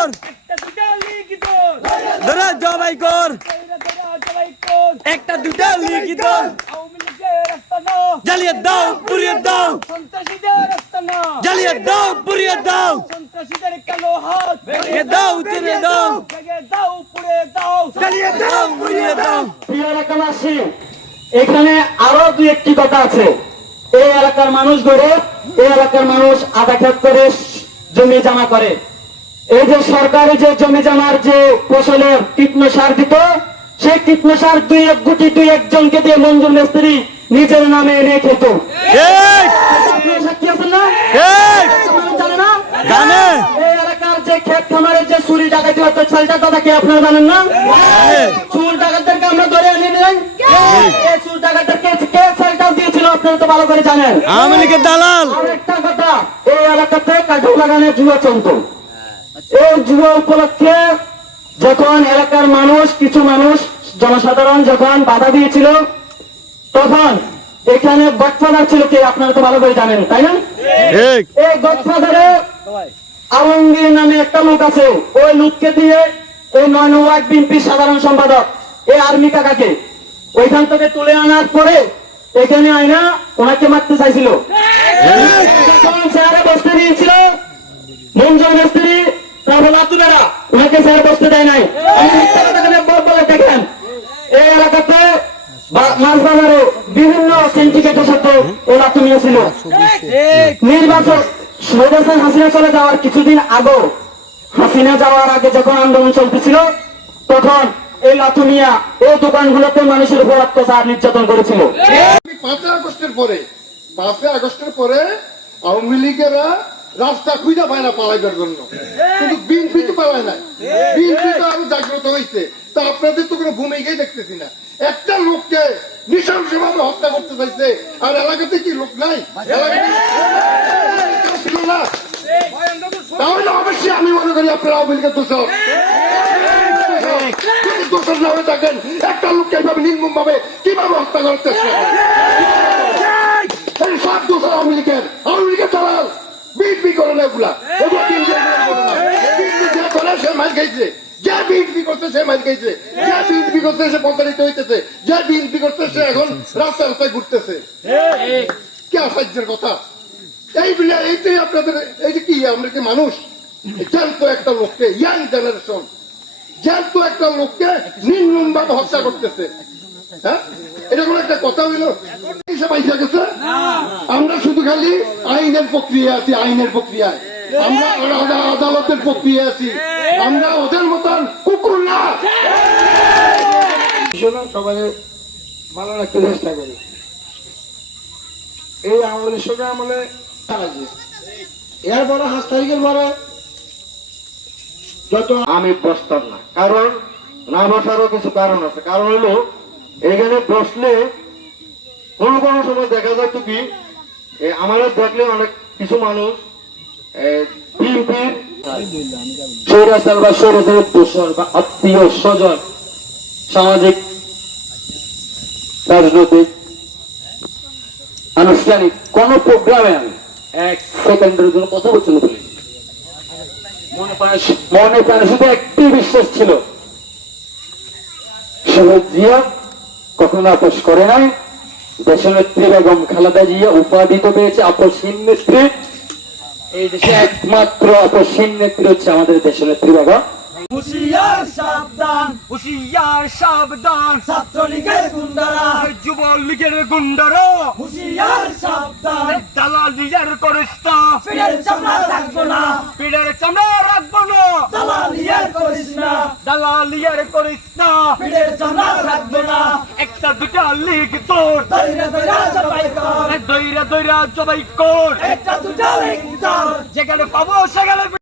কর। লিখি ধরে, জবাই কর। একটা, দুটা জ্বালিয়ে দাও দাও। দাও দাও। দাও দাও। দাও দাও। এখানে আরও দুই একটি কথা আছে। এই এলাকার মানুষ গড়ে এই এলাকার মানুষ আধা খেত করে জমি জমা করে। এই যে সরকারি যে জমি জমার যে ফসলের কীটনাশার দিত সেই কীটনাশার দুই এক গুটি দুই একজনকে দিয়ে মঞ্জুর মিস্ত্রি নিজের নামে এনে খেত। চুরি ডাকাতি হতো চালটার কথা কি আপনারা জানেন না? চুর ডাকাতদেরকে আমরা ধরে এনে নিলেন চুর ডাকাতদেরকে কে চালটাও দিয়েছিল আপনারা তো ভালো করে জানেন। আওয়ামী লীগের দালাল! আর একটা কথা এই এলাকাতে কাঠু লাগানো জুয়া চলত। এই জুয়া উপলক্ষে যখন এলাকার মানুষ কিছু মানুষ জনসাধারণ যখন বাধা দিয়েছিল তখন এখানে গডফাদার ছিল কে? আপনারা তো ভালো করে জানেন তাই না? এই গডফাদারে আলমগীর নামে একটা লোক আছে ওই লোককে দিয়ে ওই নয় ওয়ার্ড বিএনপি সাধারণ সম্পাদক এই আর্মি কাকাকে ওইখান থেকে তুলে আনার পরে এখানে আয়না ওনাকে মারতে চাইছিল। বসতে দিয়েছিল মঞ্জুর ওনাকে চেয়ারে বসতে দেয় নাই। দেখেন? এই এলাকাতে বা- মাছ বাজারে বিভিন্ন সিন্ডিকেটের সাথে ও লাতু নিয়েছিল নির্বাচন শহীদ হাসান হাসিনা চলে যাওয়ার কিছুদিন আগে হাসিনা যাওয়ার আগে যখন আন্দোলন চলতেছিল তখন এই লাতুনিয়া এই দোকানগুলোতে মানুষের উপর অত্যাচার নির্যাতন করেছিল। পাঁচই আগস্টের পরে পাঁচই আগস্টের পরে আওয়ামী লীগেরা রাস্তা খুঁজে পায় না পালাইবার জন্য। কিন্তু বিএনপি তো পালায় না বিএনপি তো আরও জাগ্রত হয়েছে তা আপনাদের তো কোনো ভূমিকাই দেখতেছি না। একটা লোককে নৃশংস ভাবে হত্যা করতে চাইছে। আর এলাকাতে কি লোক নাই? ছিল না। তাহলে অবশ্যই আমি মনে করি আপনারা আওয়ামী লীগের দোষর। দোষর না হয়ে থাকেন, একটা লোককে এইভাবে নির্মম ভাবে কীভাবে হত্যা করার সব দোষ আওয়ামী লীগের। আওয়ামী লীগের দালাল। বিএনপি করে না এগুলা। এইটাই আপনাদের, এই যে কি কি মানুষ? জ্যান্ত একটা লোককে ইয়াং জেনারেশন জ্যান্ত একটা লোককে নির্মম ভাবে হত্যা করতেছে। হ্যাঁ? এটা কোনো একটা কথা হইল? পয়সা গেছে? আমরা শুধু খালি আইনের প্রক্রিয়া আছি আইনের প্রক্রিয়ায়। আমরা আদালতের প্রক্রিয়া আছি। আমরা ওদের মতন কুকুর না। সবাই ভালো রাখতে চেষ্টা করি। এই আমলের সঙ্গে আমলে। লাগছে এর পরে হাঁস তারিখের পরে যত আমি বসতাম না। কারণ না বসারও কিছু কারণ আছে। কারণ হলো এখানে বসলে কোনো কোনো সময় দেখা যায় কি? আমাদের দেখলে অনেক কিছু মানুষ বা দোষর বা আত্মীয় স্বজন, সামাজিক, রাজনৈতিক, আনুষ্ঠানিক, কোন প্রোগ্রামে আমি এক সেকেন্ডের জন্য কথা মনে প্রাণে মনে প্রাণে শুধু একটি বিশ্বাস ছিল শহীদ জিয়া। কখনো আপোষ করে নাই। দেশনেত্রী বেগম খালেদা জিয়া উপাধি তো পেয়েছে আপসহীন নেত্রী এই দেশে একমাত্র আপসহীন নেত্রী হচ্ছে আমাদের দেশনেত্রী বেগম। হুশিয়ার সাবধান হুশিয়ার সাবধান। ছাত্রলীগের গুন্ডারা। যুবলীগের গুন্ডারা। হুশিয়ার সাবধান। দালালিয়ার করিস না পিড়ের চামড়া রাখব না। পিড়ের চামড়া রাখব না। দালালিয়ার করিস না। দালালিয়ার করিস না। পিড়ের চামড়া রাখব না। একটা দুটা লিগ তোর। দইরা দইরা জবাই কর। দইরা দইরা জবাই কর। একটা দুটা লিগ তোর। যেখানে পাবো সেখানে